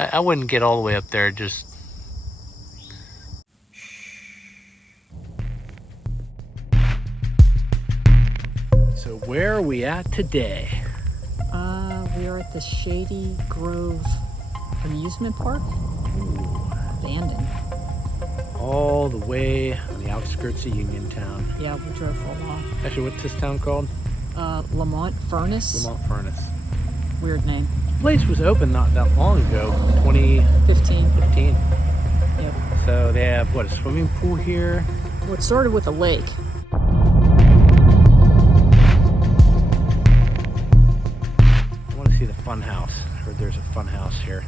I wouldn't get all the way up there, just... So where are we at today? We are at the Shady Grove Amusement Park. Ooh. Abandoned. All the way on the outskirts of Uniontown. Yeah, we drove for a while. Actually, what's this town called? Lemont Furnace. Lemont Furnace. Weird name. The place was open not that long ago, 2015. 15. Yep. So they have, what, a swimming pool here? Well, it started with a lake. I want to see the fun house. I heard there's a fun house here.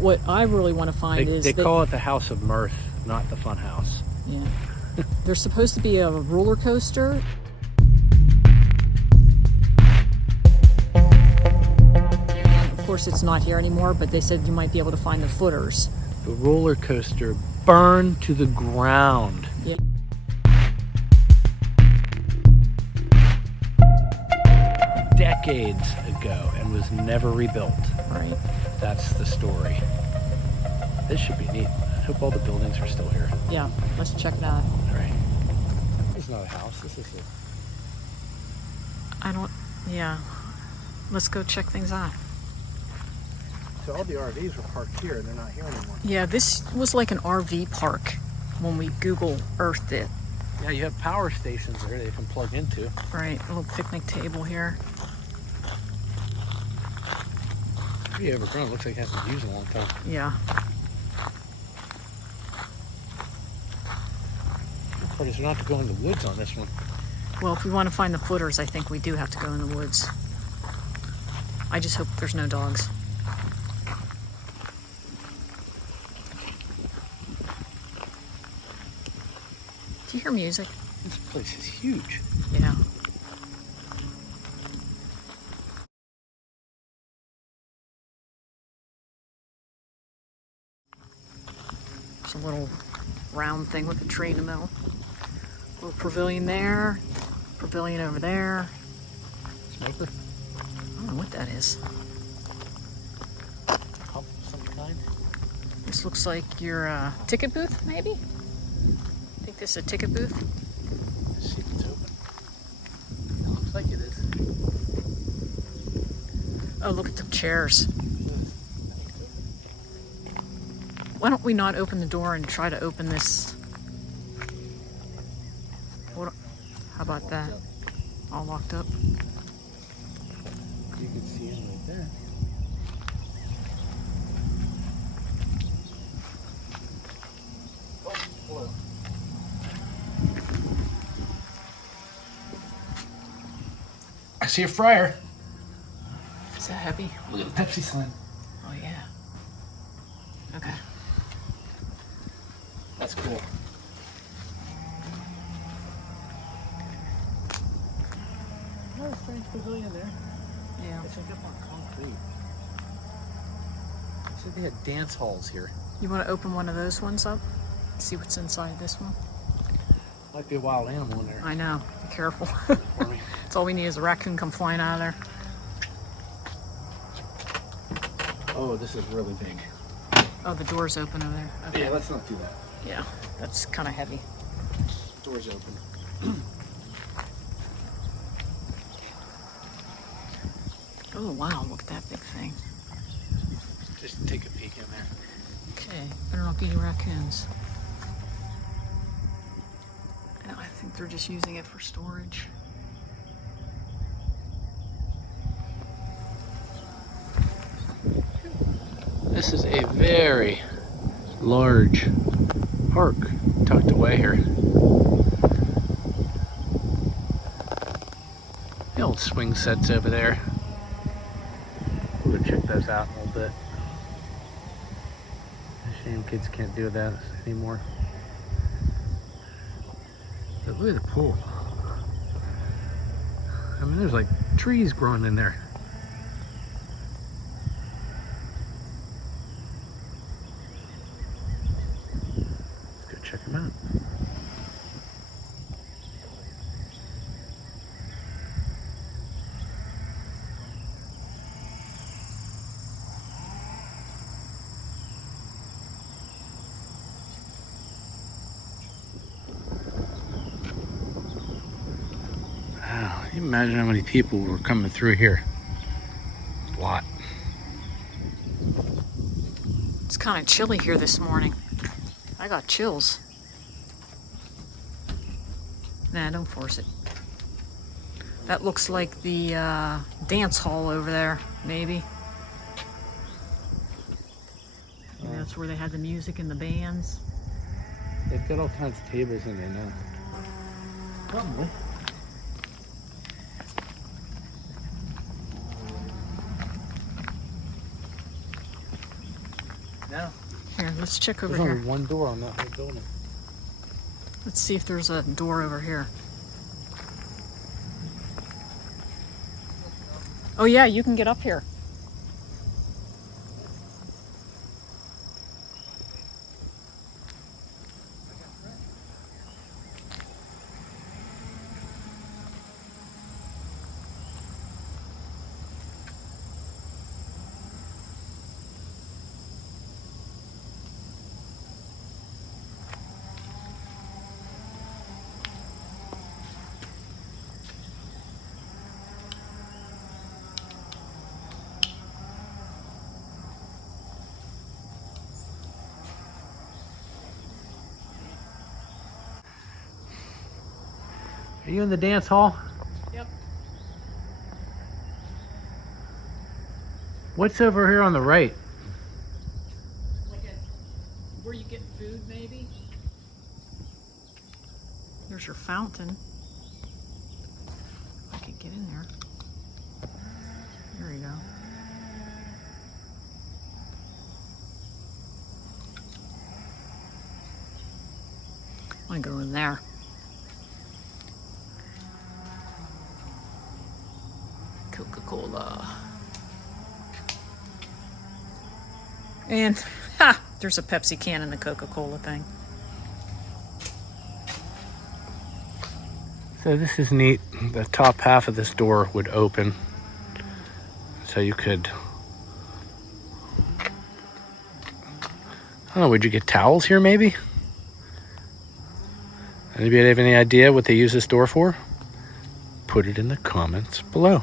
What I really want to find is they call it the House of Mirth, not the fun house. Yeah. There's supposed to be a roller coaster. And of course, it's not here anymore, but they said you might be able to find the footers. The roller coaster burned to the ground. Yep. Decades ago and was never rebuilt. Right. That's the story. This should be neat. I hope all the buildings are still here. Yeah, let's check it out. All right. This is not a house. This is Yeah. Let's go check things out. So all the RVs were parked here and they're not here anymore. Yeah, this was like an RV park when we Google Earthed it. Yeah, you have power stations there they can plug into. Right, a little picnic table here. Pretty overgrown. Looks like it hasn't been used in a long time. Yeah. The part is we don't have to go in the woods on this one. Well, if we want to find the footers, I think we do have to go in the woods. I just hope there's no dogs. Do you hear music? This place is huge. Yeah. There's a little round thing with a tree in the middle. A little pavilion there, pavilion over there. Smoker? I don't know what that is. Pump of some kind? This looks like your ticket booth, maybe? I think this is a ticket booth. Let's see if it's open. It looks like it is. Oh, look at the chairs. Why don't we not open the door and try to open this? How about that? All locked up. You can see it right there. Oh, hello. I see a fryer. Is that heavy? Look at the Pepsi sign. Oh, yeah. Okay. That's cool. Another strange pavilion there. Yeah. It's like up on concrete. So they had dance halls here. You want to open one of those ones up? See what's inside this one? Might be a wild animal in there. I know. Be careful. For me. That's all we need is a raccoon come flying out of there. Oh, this is really big. Oh, the door's open over there. Okay. Yeah, let's not do that. Yeah, that's kind of heavy. Door's open. Oh, wow, look at that big thing. Just take a peek in there. Okay, better not be any raccoons. No, I think they're just using it for storage. This is a very large park tucked away here. The old swing sets over there. We'll go check those out in a little bit. Shame kids can't do that anymore. But look at the pool. I mean, there's like trees growing in there. Let's go check them out. Can you imagine how many people were coming through here? A lot. It's kind of chilly here this morning. I got chills. Nah, don't force it. That looks like the dance hall over there, maybe. Maybe that's where they had the music and the bands. They've got all kinds of tables in there now. Probably. No. Here, let's check over There's here. only one door on that whole building. Let's see if there's a door over here. Oh yeah, you can get up here. Are you in the dance hall? Yep. What's over here on the right? Like where you get food, maybe? There's your fountain. I could get in there. There you go. I want to go in there. Coca-Cola. And, ha! There's a Pepsi can in the Coca-Cola thing. So this is neat. The top half of this door would open. So you could... I don't know, would you get towels here maybe? Anybody have any idea what they use this door for? Put it in the comments below.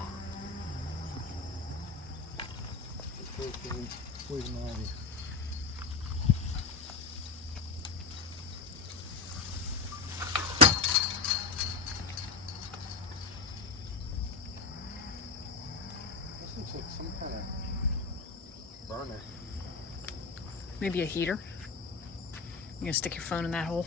This looks like some kind of burner. Maybe a heater. You gonna stick your phone in that hole?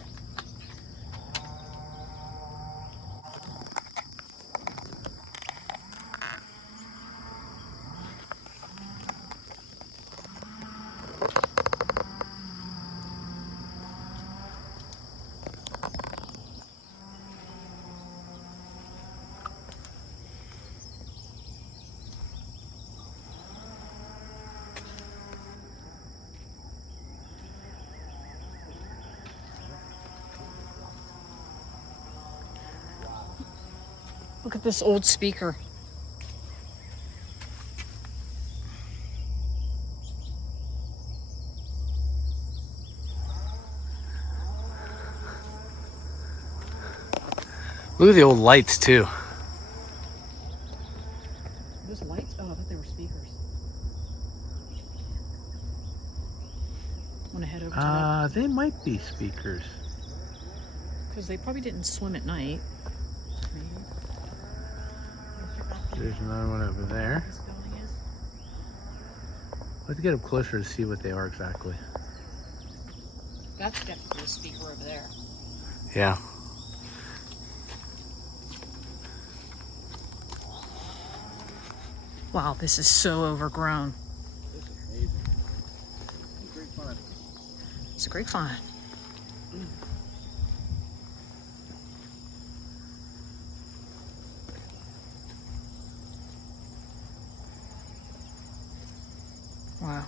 Look at this old speaker. Look at the old lights too. Those lights? Oh, I thought they were speakers. Want to head over to that? They might be speakers. Because they probably didn't swim at night. There's another one over there. This building is. Let's get up closer to see what they are exactly. That's definitely a speaker over there. Yeah. Wow, this is so overgrown. This is amazing. It's great fun. It's a great find. Wow.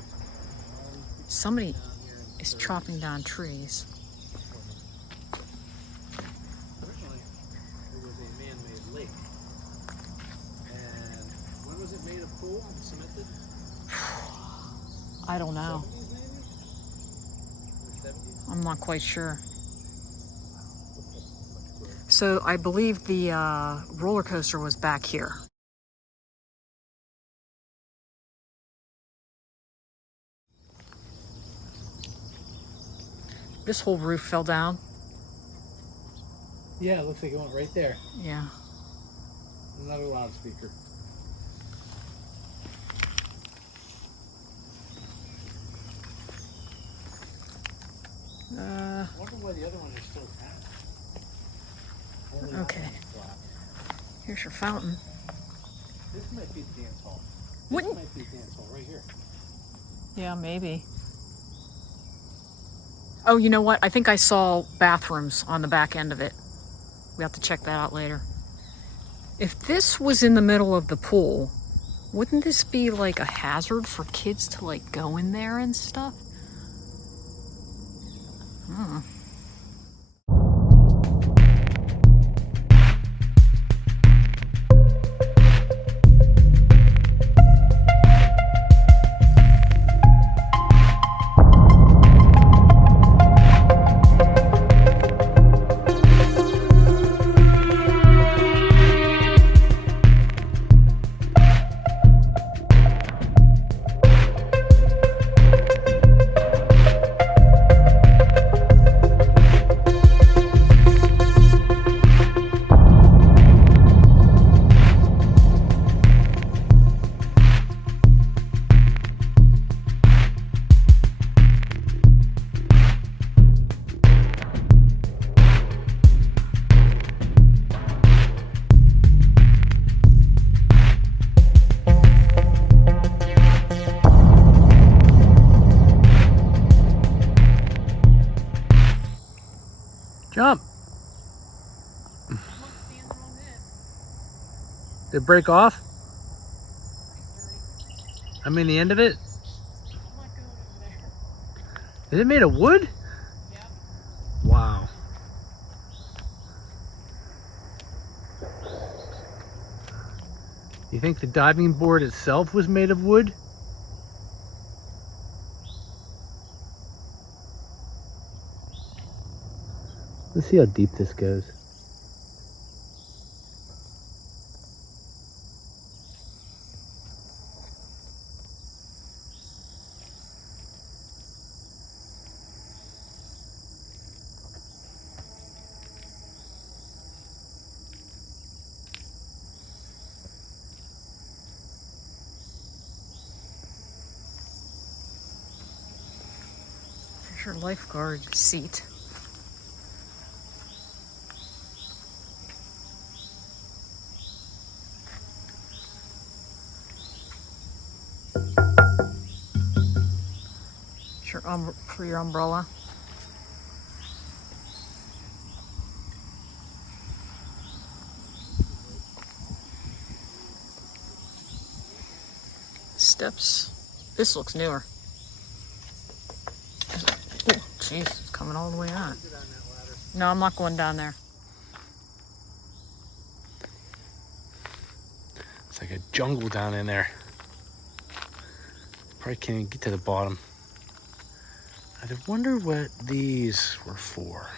Somebody is chopping down trees. Originally, it was a man-made lake. And when was it made of coal? Cemented? I don't know. 70s maybe? Or 70s? I'm not quite sure. So I believe the roller coaster was back here. This whole roof fell down. Yeah, it looks like it went right there. Yeah. Another loudspeaker. I wonder why the other ones are still down. Okay. Here's your fountain. This might be the dance hall. Wouldn't... This might be the dance hall right here. Yeah, maybe. Oh, you know what? I think I saw bathrooms on the back end of it. We have to check that out later. If this was in the middle of the pool, wouldn't this be like a hazard for kids to like go in there and stuff? Hmm. Jump! Did it break off? I mean the end of it? Is it made of wood? Yep. Wow. You think the diving board itself was made of wood? Let's see how deep this goes. There's your lifeguard seat. For your umbrella. Steps. This looks newer. Oh, jeez, it's coming all the way on. No, I'm not going down there. It's like a jungle down in there. Probably can't even get to the bottom. I wonder what these were for.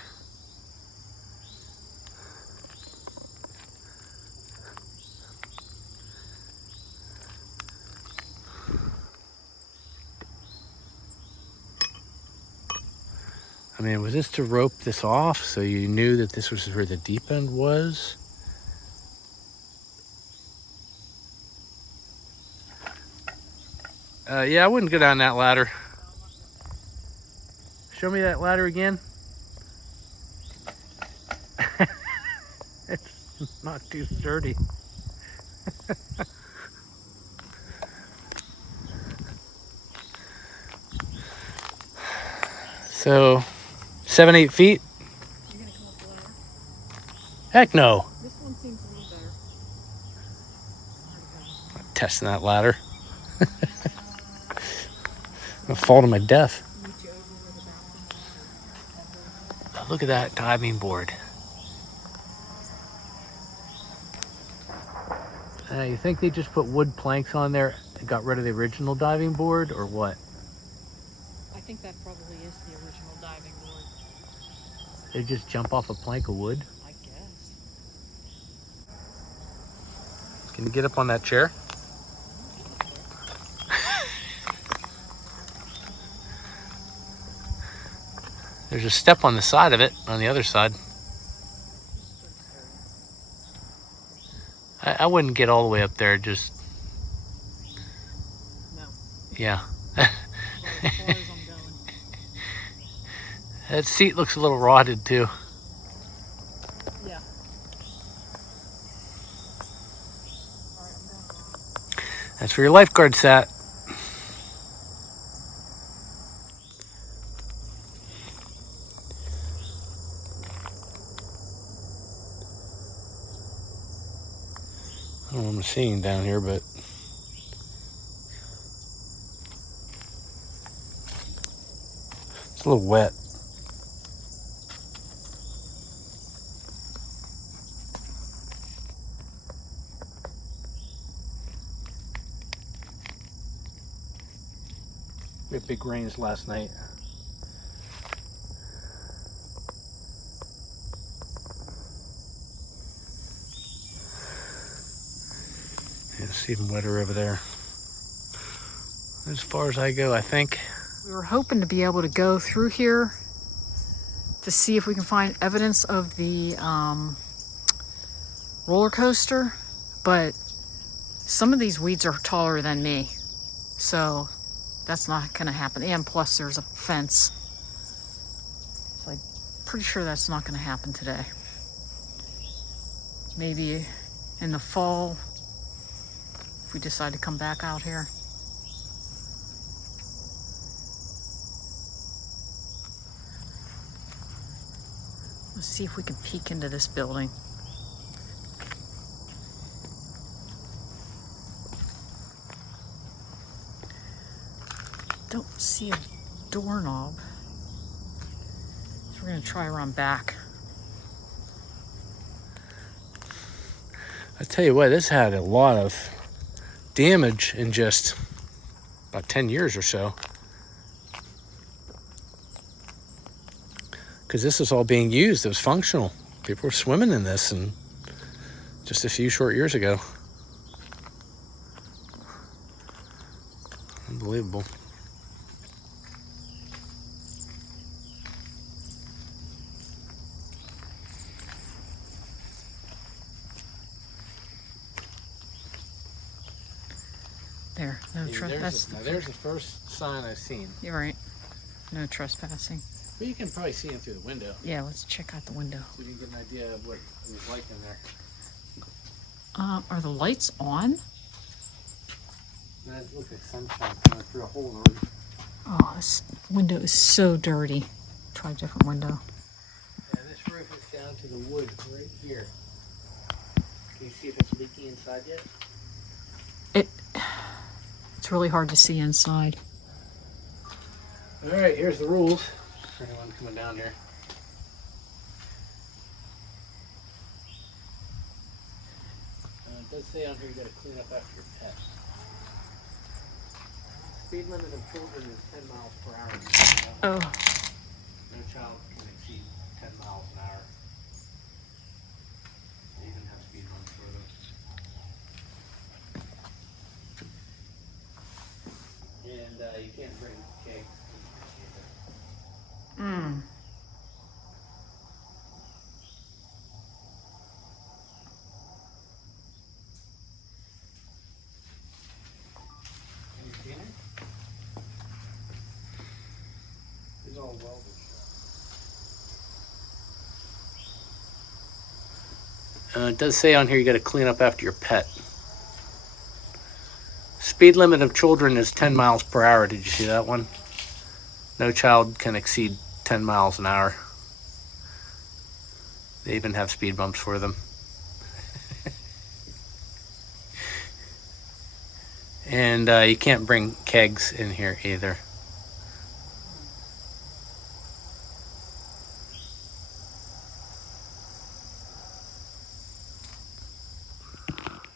I mean, was this to rope this off so you knew that this was where the deep end was? Yeah, I wouldn't go down that ladder. Show me that ladder again. It's not too sturdy. So, 7-8 feet? You're gonna come up the ladder? Heck no. This one seems a little better. I'm testing that ladder. I'm gonna fall to my death. Oh, look at that diving board. You think they just put wood planks on there and got rid of the original diving board, or what? I think that probably is the original diving board. They just jump off a plank of wood? I guess. Can you get up on that chair? There's a step on the side of it, on the other side. I wouldn't get all the way up there, just... No. Yeah. As far as I'm going. That seat looks a little rotted too. Yeah. That's where your lifeguard sat. I don't know what I'm seeing down here, but it's a little wet. We had big rains last night. It's even wetter over there. As far as I go, I think. We were hoping to be able to go through here to see if we can find evidence of the roller coaster, but some of these weeds are taller than me, so that's not going to happen. And plus there's a fence, so I'm pretty sure that's not going to happen today. Maybe in the fall if we decide to come back out here. Let's see if we can peek into this building. Don't see a doorknob. So we're gonna try around back. I tell you what, this had a lot of damage in just about 10 years or so. Because this was all being used, it was functional. People were swimming in this and just a few short years ago. Unbelievable. There, no trespassing. There's the first sign I've seen. You're right. No trespassing. But you can probably see him through the window. Yeah, let's check out the window. So you can get an idea of what it was like in there. Are the lights on? That looks like sunshine coming through a hole in the roof. Oh, this window is so dirty. Try a different window. Yeah, this roof is down to the wood right here. Can you see if it's leaking inside yet? It's really hard to see inside. All right, here's the rules for anyone coming down here. It does say on here you got to clean up after your pet. Speed limit of children is 10 miles per hour. Oh. No child can exceed 10 miles an hour. They even have speed bumps for them. And you can't bring cakes. Mm. Have you seen it? It's all welded. It does say on here you got to clean up after your pet. Speed limit of children is 10 miles per hour. Did you see that one? No child can exceed 10 miles an hour. They even have speed bumps for them. And you can't bring kegs in here either.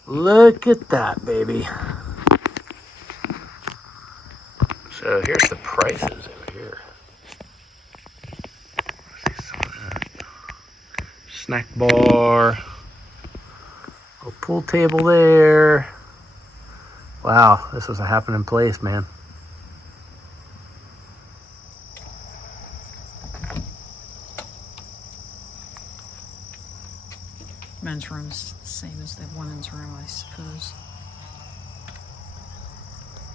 Look at that, baby. So here's the prices over here. Let's see some of that. Snack bar. A pool table there. Wow, this was a happening place, man. Men's room's the same as the women's room, I suppose.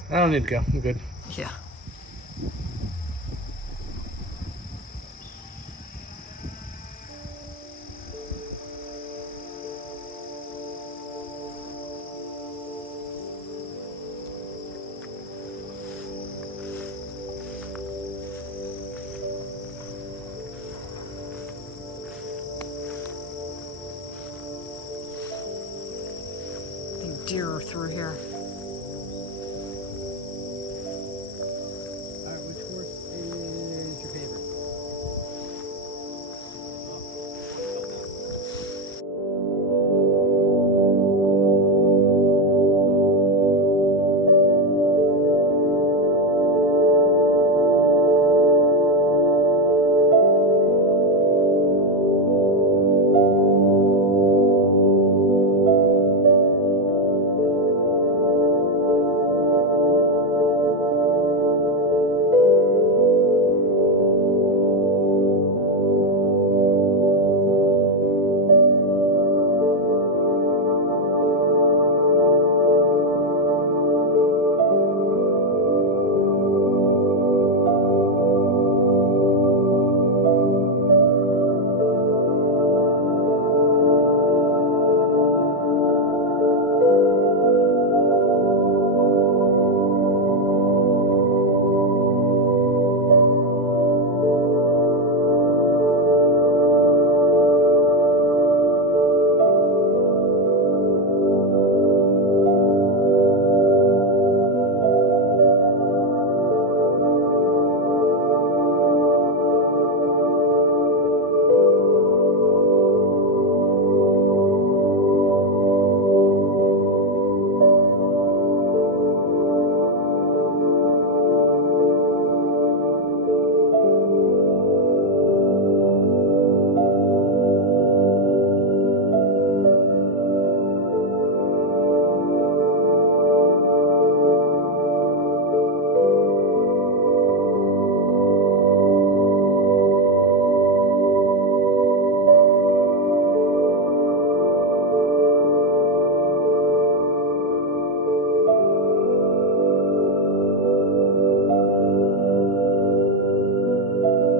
I don't need to go. I'm good. Yeah. Deer are through here. Alright, which horse is your favorite?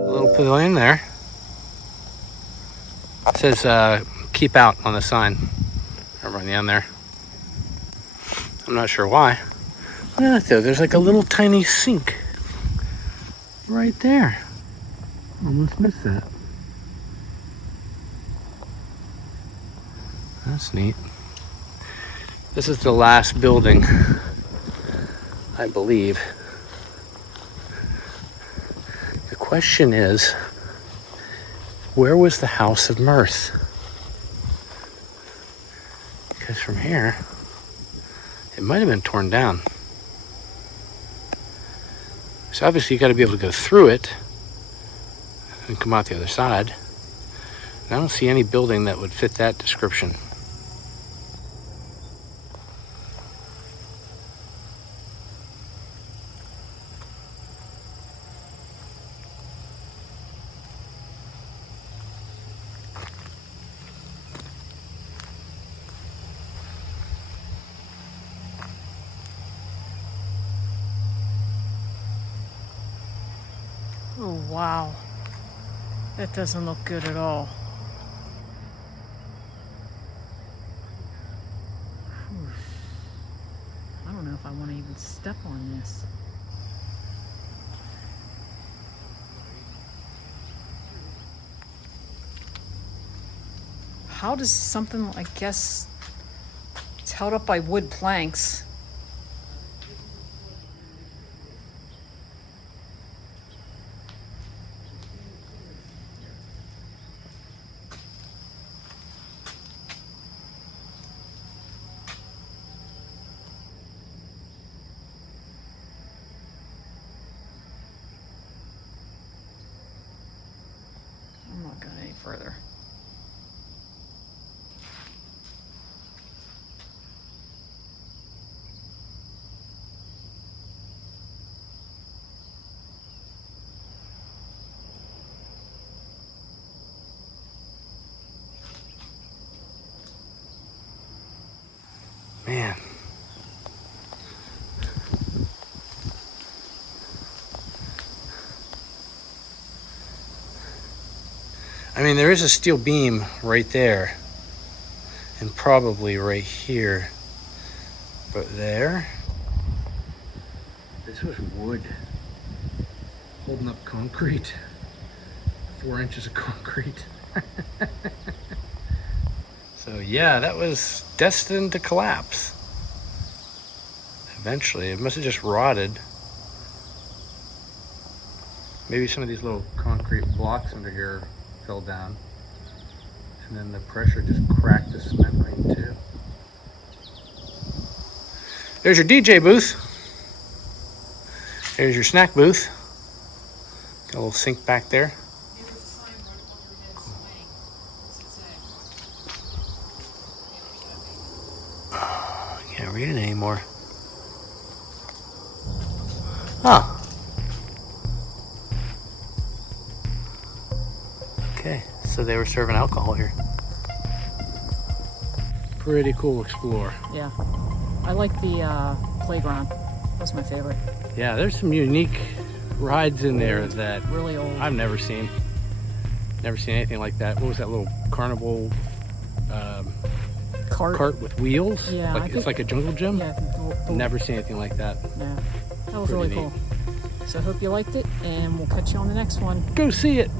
A little pavilion there. It says keep out on the sign. Over on the end there. I'm not sure why. Look at that though. There's like a little tiny sink right there. Almost missed that. That's neat. This is the last building, I believe. The question is, where was the House of Mirth? Because from here, it might have been torn down. So obviously you got to be able to go through it and come out the other side. And I don't see any building that would fit that description. Oh, wow. That doesn't look good at all. Whew. I don't know if I want to even step on this. How does something, I guess, it's held up by wood planks. I'm not going any further. Man. I mean, there is a steel beam right there, and probably right here, but there, this was wood holding up concrete, 4 inches of concrete. So yeah, that was destined to collapse. Eventually, it must have just rotted. Maybe some of these little concrete blocks under here fell down, and then the pressure just cracked the cement right in two. There's your DJ booth. There's your snack booth. Got a little sink back there. I can't read it anymore. Oh. Okay, so they were serving alcohol here. Pretty cool explore. Yeah. I like the playground. That's my favorite. Yeah, there's some unique rides in there that Really old. I've never seen. Never seen anything like that. What was that little carnival cart with wheels? Yeah, Like, it's like a jungle gym? Yeah, Never seen anything like that. Yeah, that was Pretty really cool. So I hope you liked it, and we'll catch you on the next one. Go see it.